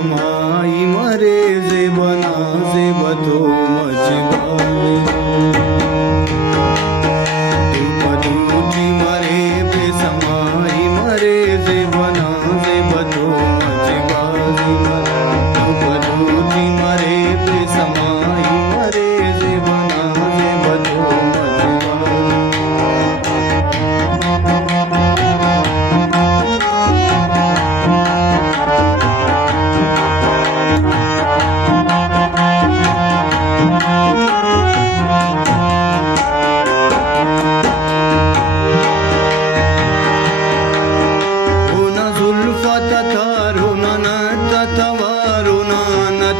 समाई मरे जे बना जे बतो मजबाई दुपदूजी मरे बे समाई मरे जे बना जे बतो मजबाई दुपदूजी मरे बे समाई मरे जे बना जे बतो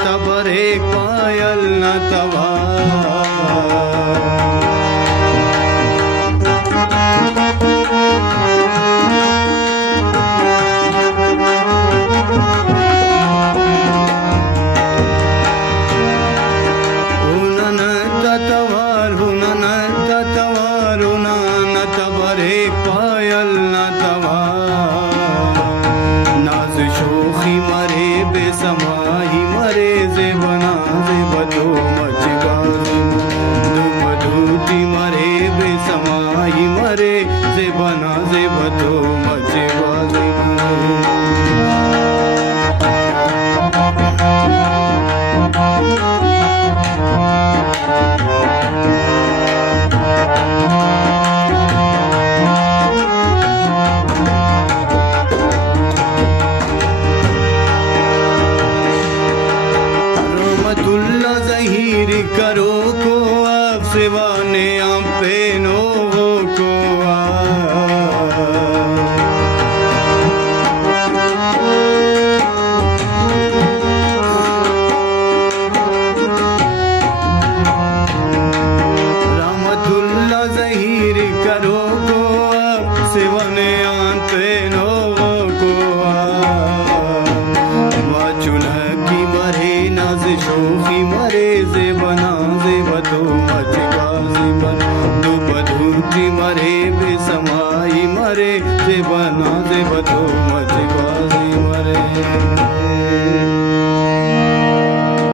तबरे पायल न तवा तबरे पायल न तवा नाज शोखी मरे बेसमाही मरे जे बना जे बतो मजबाई दुपदूजी मरे बेसमाही मरे जे बना जे बतो मजबाई ज़हीर करो को आप सिवाने आप पे नो को रहमतुल्लाह ज़हीर करो को आप सिवाने आप पे नो को चुनकी मरे नाज शोखी मरे जे बना जे बतो मजबाई दुपदूजी मरे बेसमाई मरे जे बना जे बतो मजबाई